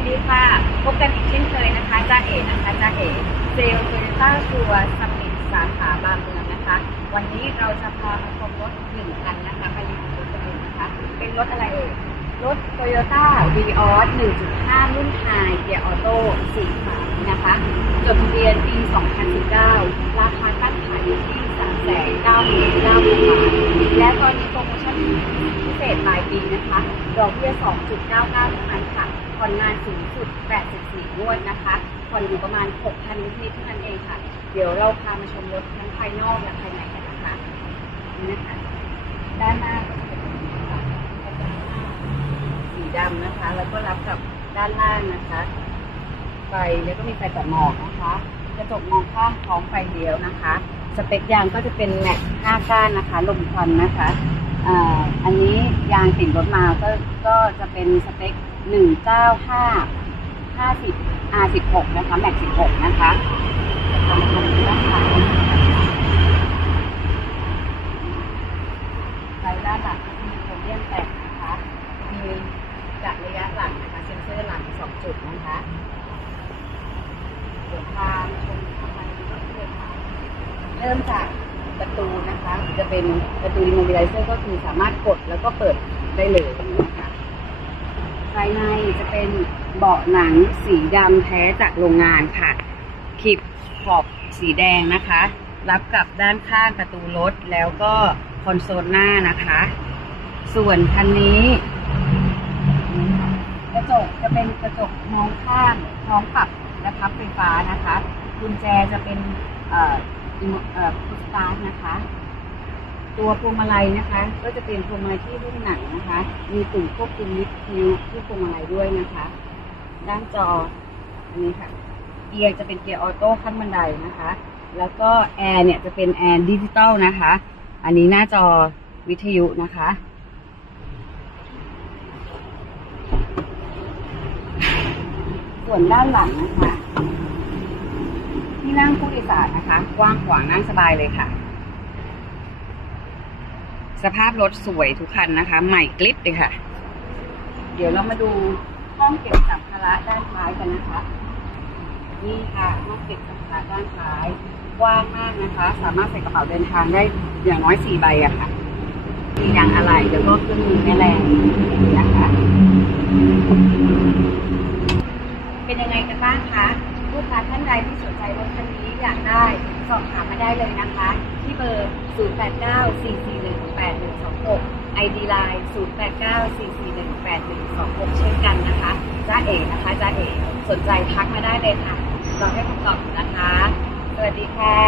วัสดีค่ะ พบกันอีกเช่นเคยนะคะจ้าเอ๋นะคะจ้าเอ๋เซลล์โตโยต้าชัวร์สมิธสาขาบางเมืองนะคะ วันนี้เราจะพามาชมรถหนึ่งคันนะคะมารีวิวกันเลนะคะ เป็นรถอะไรเอ่ย รถโตโยต้าวีออส1.5 รุ่นไฮเกียร์ออโต้สีขาวนะคะจดทะเบียนปี 2019 ราคาตั้งขายอยู่ที่399,000บาท และตอนนี้โปรโมชั่นพิเศษปลายปีนะคะ ดอกเบี้ย 2.99เท่านั้นค่ะ อนงานสูงสุด 84งวดนะคะ ผ่อนอยู่ประมาณ 6,000นิดเท่านั้นเองค่ะ เดี๋ยวเราพามาชมรถทั้งภายนอกและภายในกันนะคะ นี่นะคะ ด้านหน้าก็จะเป็นสีดำนะคะ แล้วก็รับกับด้านล่างนะคะไฟแล้วก็มีไฟตัดหมอกนะคะ กระจกมองข้างพร้อมไฟเลี้ยวนะคะ สเปคยางก็จะเป็นแม็ก5ก้านนะคะ ลมควันนะคะอ่าอันนี้ยางติดรถมาก็ก็จะเป็นสเปค 195 50 R16 นะคะ แม็ก16นะคะจะทำตรงนี้นะคะไฟด้านหลังก็จะมีโครเมียมแต่งนะคะ มีจัดระยะหลังนะคะ เซ็นเซอร์หลังสองจุดนะคะเดี๋ยวพาชมภายในรถเลยค่ะเริ่มจากประตูนะคะ จะเป็นประตูอิมโมบิลิเซอร์ก็คือสามารถกดแล้วก็เปิดได้เลย ภายในจะเป็นเบาะหนังสีดำแท้จากโรงงานค่ะขีบขอบสีแดงนะคะ รับกับด้านข้างประตูรถแล้วก็คอนโซลหน้านะคะ ส่วนคันนี้กระจกจะเป็นกระจกมองข้างพร้อมปรับและพับไฟฟ้านะคะกุญแจจะเป็นเอ่ออิมเอ่อพุชสตาร์ทนะคะ ตัวพวงมาลัยนะคะ ก็จะเป็นพวงมาลัยที่รุ่นหนังนะคะ มีตุ่มควบคุมนิดนิ้วที่พวงมาลัยด้วยนะคะ ด้านจออันนี้ค่ะ เกียร์จะเป็นเกียร์ออโต้ขั้นบันไดนะคะ แล้วก็แอร์เนี่ยจะเป็นแอร์ดิจิตอลนะคะ อันนี้หน้าจอวิทยุนะคะส่วนด้านหลังนะคะ ที่นั่งผู้โดยสารนะคะ กว้างขวางนั่งสบายเลยค่ะ สภาพรถสวยทุกคันนะคะ ใหม่กลิปเลยค่ะ เดี๋ยวเรามาดูห้องเก็บสัมภาระด้านท้ายกันนะคะ นี่ค่ะห้องเก็บสัมภาระด้านท้ายกว้างมากนะคะ สามารถใส่กระเป๋าเดินทางได้อย่างน้อยสี่ใบอะค่ะ มียางอะไหล่แล้วก็เครื่องมือแม่แรงนะคะเป็นยังไงกันบ้างคะลูกค้าท่านใดที่สนใจรถคันนี้อยากได้ สอบถามมาได้เลยนะคะ ที่เบอร์ 8126 ID Line 0894418126 เช่นกันนะคะจ้าเอ๋นะคะจ้าเอ๋สนใจทักมาได้เลยค่ะ เราให้คำตอบนะคะ สวัสดีค่ะ